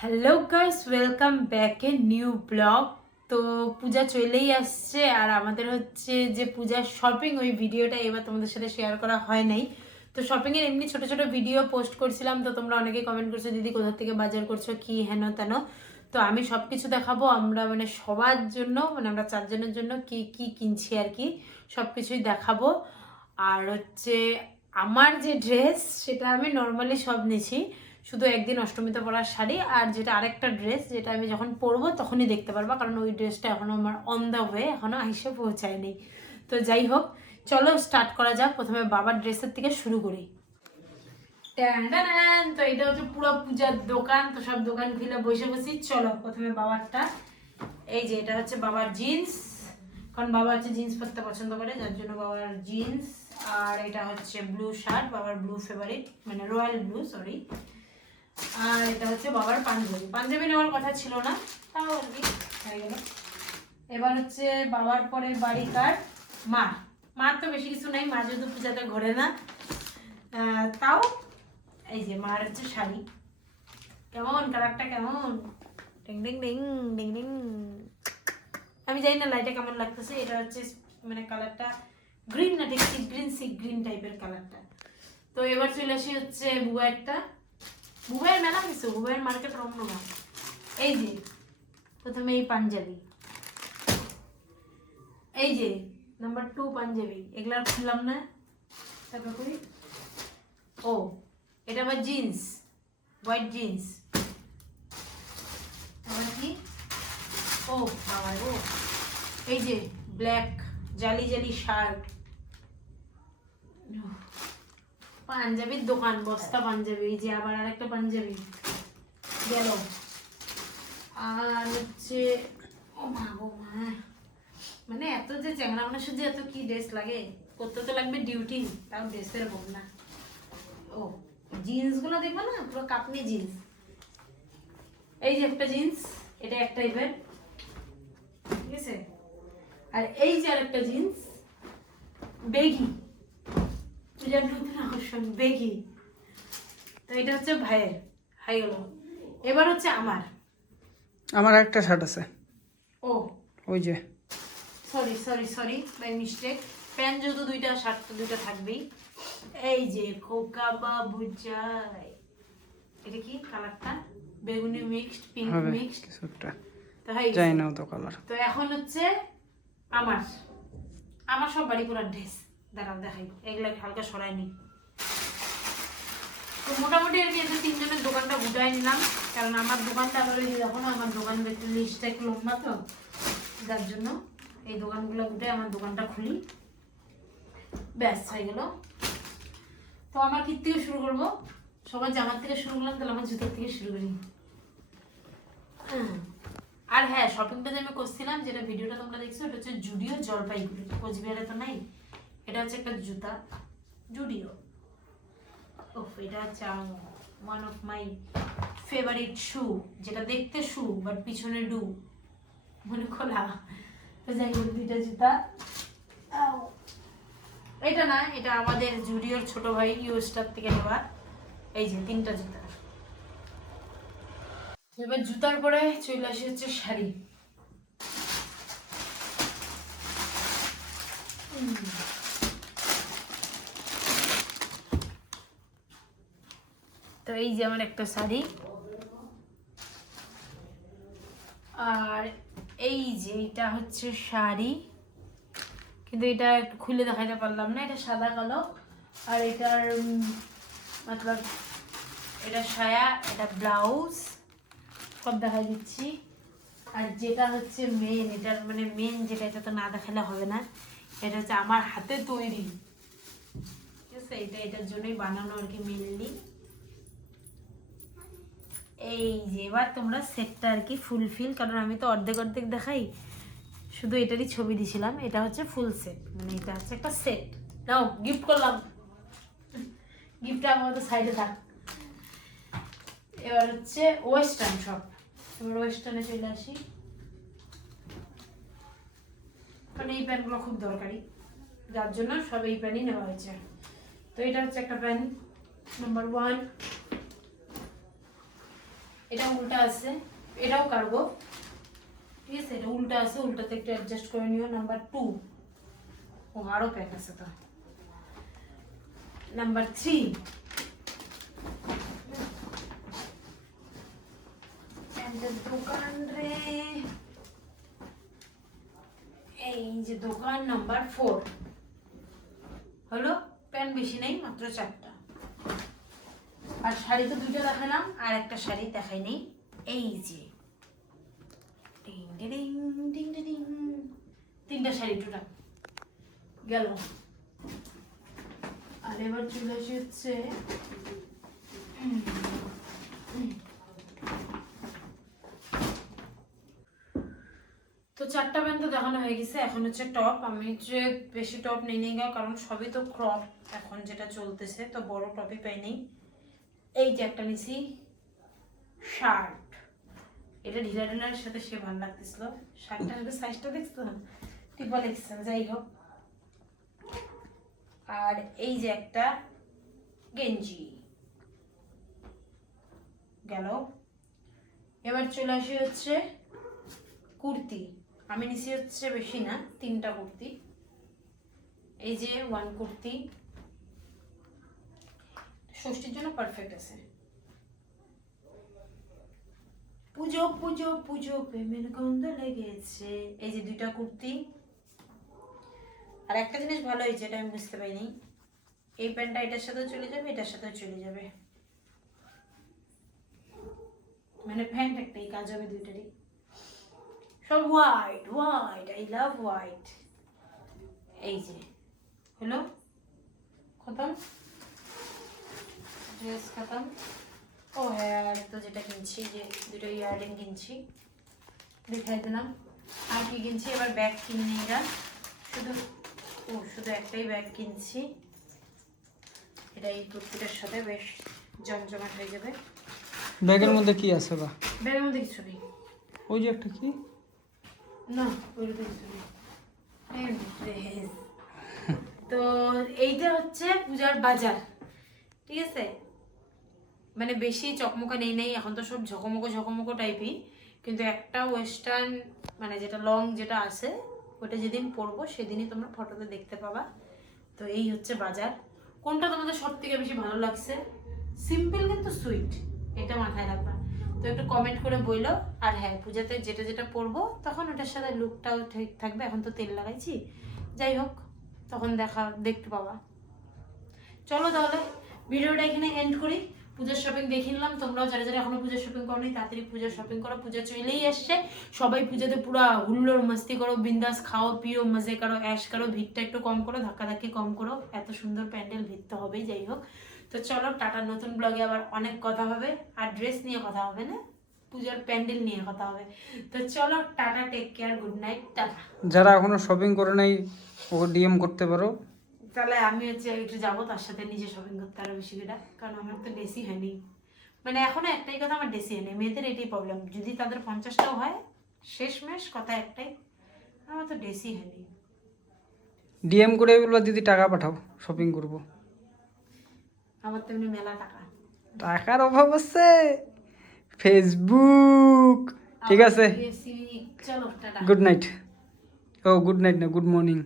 Hello guys, welcome back a new blog. তো পূজা চলেই আসছে আর আমাদের হচ্ছে যে পূজার শপিং, ওই ভিডিওটা এবার তোমাদের সাথে শেয়ার করা হয় নাই। তো শপিং এর এমনি ছোট ছোট ভিডিও পোস্ট করছিলাম, তো তোমরা অনেকেই কমেন্ট করছো দিদি কোথা থেকে বাজার করছো, কি হেন তেন। তো আমি সবকিছু দেখাবো, আমরা মানে সবার জন্য, মানে আমরা চারজনের জন্য কি কি কিনছি আর কি, সবকিছুই দেখাবো। আর হচ্ছে আমার যে ড্রেস, সেটা আমি নর্মালি সব নিছি, শুধু একদিন অষ্টমীতে পরার শাড়ি আর যেটা আরেকটা ড্রেস, যেটা আমি যখন পরবো তখনই দেখতে পারবা, কারণ ওই ড্রেসটা এখনো আমার অন দ্য ওয়ে, এখনো এসে পৌঁছায়নি। তো যাই হোক, চলো স্টার্ট করা যাক। প্রথমে বাবার ড্রেসের থেকে শুরু করি। ট্যান, তো এটা হচ্ছে পুরো পূজার দোকান, তো সব দোকান খুলে বসে বসি। চলো প্রথমে বাবারটা। এই যে এটা হচ্ছে বাবার জিন্স, কারণ বাবা হচ্ছে জিন্স পরতে পছন্দ করে, যার জন্য বাবার জিন্স। আর এটা হচ্ছে ব্লু শার্ট, বাবার ব্লু ফেভারিট, মানে রয়্যাল ব্লু, সরি। আর এটা হচ্ছে বাবার পাঞ্জাবি। পাঞ্জাবি নেওয়ার কথা ছিল না, তাও আর কি হয়ে গেল। এবার হচ্ছে বাবার পরে বাড়ি কার মা। মার তো বেশি কিছু নেই, মা যেহেতু পূজাতে ঘরে না, তাও এই যে মার হচ্ছে শাড়ি। কেমন কালারটা, কেমন ding ding ding ding ding. আমি জানি না লাইটে কেমন লাগতেছে। এটা হচ্ছে মানে কালারটা গ্রিন না, ঠিক সি গ্রিন, সি গ্রিন টাইপের কালারটা। তো এবার চলে আসি হচ্ছে বুবাইয়েরটা। বুবাইয়ের মেলা কিছু, বুবাইয়ের মার্কেট রমনা। এই যে প্রথমে এই পাঞ্জাবি, এই যে নাম্বার 2 পাঞ্জাবি, এগুলা আর খুললাম না, তারপর করি। ও এটা আবার জিন্স, হোয়াইট জিন্স। আবার কি, ও বাবা, ও এই যে ব্ল্যাক জালি জালি শার্ট। পাঞ্জাবির দোকান, বস্তা পাঞ্জাবি। এই যে আবার আরেকটা পাঞ্জাবি গেল। আর হচ্ছে ও মা গো মা, মানে এত যে চ্যাংড়া মানুষের যে এত কি ড্রেস লাগে, করতে তো লাগবে ডিউটি, তাও ড্রেসের বন্যা। ও জিন্স গুলো দেখবো না, পুরো কাপনি জিন্স। এই যে একটা জিন্স, এটা এক টাইপের, ঠিক আছে। আর এই যে আরেকটা জিন্স, বেগি, পূজার নতুন আকর্ষণ বেগি। তো এটা হচ্ছে ভাইয়ের, হাই গেল। এবার হচ্ছে আমার আমার একটা শার্ট আছে, ও ওই যে। Sorry sorry sorry, by mistake. Pant যেহেতু দুইটা, শার্ট তো দুইটা থাকবেই। এই যে খোকা বাবু চাই, এটা কি কালারটা, বেগুনি মিক্সড, পিঙ্ক হবে মিক্সড। কিছুটা, তো হয়ে যাই গেছে। না তো কালার। তো এখন হচ্ছে আমার আমার সব বাড়ি পুরার ড্রেস। দাঁড়াও দেখাই, এগুলো হালকা সরাইনি। তো মোটামুটি আর কি এদের তিনজনের দোকানটা গুটাই নিলাম, কারণ আমার দোকানটা আবার ওই যে যখন আমার দোকান লিস্টটা একটু লম্বা, তো যার জন্য এই দোকানগুলো গুটাই আমার দোকানটা খুলি, ব্যাস হয়ে গেল। তো আমার কি থেকে শুরু করবো, সবার জামার থেকে শুরু করলাম, তাহলে আমার জুতোর থেকে শুরু করি। আর হ্যাঁ, শপিংটা যে আমি করছিলাম, যেটা ভিডিওটা তোমরা দেখছো, এটা হচ্ছে জুডিও জলপাইগুড়ি, কোচবিহারে তো নাই। এটা হচ্ছে একটা জুতা, জুডিও। ওফ, এটা হচ্ছে ওয়ান অফ মাই ফেভারিট শু, যেটা দেখতে শু বাট পিছনে ডু, মনে খোলা। তো যাই হোক, দুইটা জুতা। আউ, এটা না, এটা আমাদের জুডিওর ছোট ভাই ইউস্টার থেকে নেওয়া। এই যে তিনটা জুতা। এবার জুতার পরে চলে আসে হচ্ছে শাড়ি। তো এই যে আমার একটা শাড়ি, আর এই যে এটা হচ্ছে শাড়ি, কিন্তু এটা একটু খুলে দেখাতে পারলাম না, এটা সাদা কালো। আর এটার মতলব, এটা সায়া, এটা ব্লাউজ, সব দেখা দিচ্ছি। আর যেটা হচ্ছে মেন, এটার মানে মেন যেটা, এটা তো না দেখালে হবে না, এটা হচ্ছে আমার হাতে তৈরি, ঠিক আছে। এটা এটার জন্যই বানানো আর কি মেনলি। এই যে এবার তোমরা সেটটা আর কি ফুলফিল, কারণ আমি তো অর্ধেক অর্ধেক দেখাই, শুধু এটারই ছবি দিছিলাম। এটা হচ্ছে ফুল সেট, মানে এটা হচ্ছে একটা সেট। নাও গিফট করলাম, গিফটটা আমাদের সাইডে থাক। এবার হচ্ছে ওয়েস্টার্ন সব, এবার ওয়েস্টার্নে চলে আসি, মানে এই প্যান্টগুলো খুব দরকারি, যার জন্য সব এই প্যান্টই নেওয়া হয়েছে। তো এটা হচ্ছে একটা প্যান্ট নাম্বার 1। এটা উল্টা আছে, এটাও কাটবো, ঠিক আছে? এটা উল্টা আছে, উল্টাতে একটু অ্যাডজাস্ট করে নিও। নাম্বার 2, ও আরো প্যাক আছে তো। নাম্বার 3, দোকান রে, এই যে দোকান নাম্বার 4 হলো। প্যান্ট বেশি নেই, মাত্র 4টা। আর শাড়ি তো 2টা দেখালাম, আর একটা শাড়ি দেখাই নেই। এই যে 3টা শাড়ি টোটাল গেল। আর এবার চলে আসি হচ্ছে তো 4টা প্যান্ট তো দেখানো হয়ে গেছে। এখন হচ্ছে টপ। আমি যে বেশি টপ নেই নেই গা, কারণ সবই তো ক্রপ এখন যেটা চলতেছে, তো বড় টপই পাই নেই। এই যে একটা নিছি শার্ট, এটা ঢিলা ঢিলার সাথে সে ভালো লাগতেছিল। শার্টটার সাথে সাইজটা দেখছো, টিপল এক্সেল, যাই হোক। আর এই যে একটা গেঞ্জি গেল। এবার চলে আসি হচ্ছে কুর্তি। আমি নিছি হচ্ছে বেশি না, 3টা কুর্তি। এই যে 1 কুর্তি, ষষ্ঠীর জন্য পারফেক্ট আছে। পুজো পুজো পুজো প্রেমের গন্ধ লেগেছে। এই যে 2টা কুর্তি। আর একটা জিনিস ভালো হয়েছে, এটা আমি বুঝতে পারিনি, এই প্যান্টটা এটার সাথেও চলে যাবে, এটার সাথেও চলে যাবে, মানে প্যান্ট একটাই কাজ হবে 2টারই। সব white white, I love white. এই যে হলো খতম, ড্রেস খতম। ও হ্যাঁ, আর তো যেটা কিনছি, যে 2টা ইয়াররিং কিনছি, দেখাই দিলাম। আর কি কিনছি, এবার ব্যাগ কিনে এরা শুধু একটাই ব্যাগ কিনছি। এটা এই কুর্তিটার সাথে বেশ জমজমাট হয়ে যাবে। ব্যাগের মধ্যে কি আছে বা? ব্যাগের মধ্যে কিছু নেই। ওই যে একটা কি, না ওইটা কিছু নেই। ড্রেস তো এইটা হচ্ছে পূজার বাজার, ঠিক আছে? মানে বেশি চকমকা নেই, এখন তো সব ঝকমকো টাইপই, কিন্তু একটা ওয়েস্টার্ন মানে যেটা লং যেটা আছে, ওটা যেদিন পরবো সেদিনই তোমরা ফটোতে দেখতে পাবা। তো এই হচ্ছে বাজার। কোনটা তোমাদের সব থেকে বেশি ভালো লাগছে? সিম্পল কিন্তু সুইট, এটা মাথায় রাখবা। তো একটু কমেন্ট করে বইলো। আর হ্যাঁ, পূজাতে যেটা যেটা পরবো তখন ওটার সাথে লুকটাও ঠিক থাকবে। এখন তো তেল লাগাইছি, যাই হোক, তখন দেখতে পাবা। চলো তাহলে ভিডিওটা এখানে এন্ড করি। পূজার শপিং দেখে নিলাম। তোমরাও যারা যারা এখনো পূজার শপিং করোনি, তাড়াতাড়ি পূজার শপিং করো। পূজা চলেই আসছে, সবাই পূজাতে পুরো হুল্লোড় মস্তি করো, বিন্দাস খাও পিও, মজে করো, অ্যাশ করো, ভিড়টা একটু কম করো, ধাক্কাধাক্কি কম করো। এত সুন্দর প্যান্ডেল, ভিড় তো হবেই। যাই হোক, তো চলো টাটা। নতুন ব্লগে আবার অনেক কথা হবে, আর ড্রেস নিয়ে কথা হবে না, পূজার প্যান্ডেল নিয়ে কথা হবে। তো চলো tata, take care, good night, tata. যারা এখনো শপিং করে নাই ও ডিএম করতে পারো। তাহলে আমি হচ্ছে একটু যাবো তার সাথে, নিজে শপিং করতে আরো বেশি করে, কারণ আমার তো ড্রেসই হয়নি। মানে এখনো একটাই কথা, আমার ড্রেসই হয়নি। মেয়েদের এটাই প্রবলেম, যদি তাদের 50টাও হয়, শেষমেশ কথা একটাই, আমার তো ড্রেসই হয়নি। ডিএম করে বলবা দিদি টাকা পাঠাও, শপিং করব। আমার তেমনি মেলা টাকা, টাকার অভাব আছে, ফেসবুক। ঠিক আছে, চলো টাটা। Good night. ও গুড নাইট না, গুড মর্নিং।